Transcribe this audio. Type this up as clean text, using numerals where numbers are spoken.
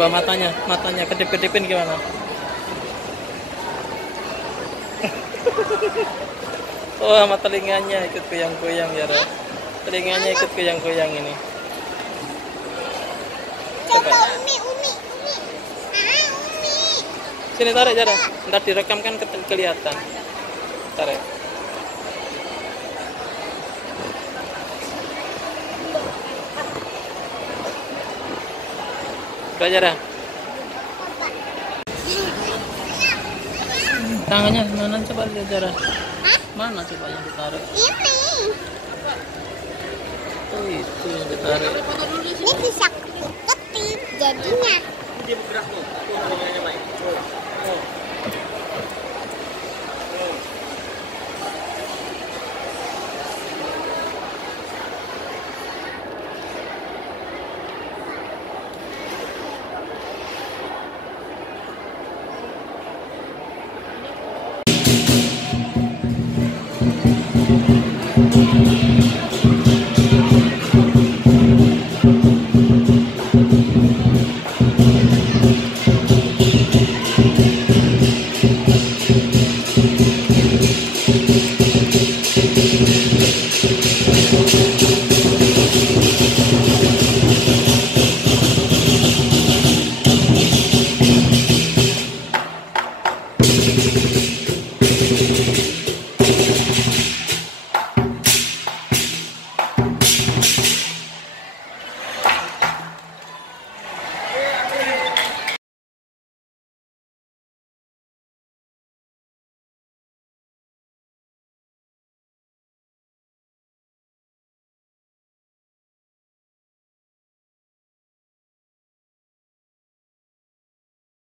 Coba matanya kedip-kedipin gimana? Oh, sama telinganya ikut goyang-goyang ya, Ra. Telinganya ikut goyang-goyang ini. Coba. Umi. Sini tarik, Jara. Ntar direkam kan kelihatan. Tarik. Udah, Jara. Tangannya mana coba lihat, Jara. Mana coba yang ditarik? Ini. Oh, itu yang ditarik. Ini bisa ketip jadinya.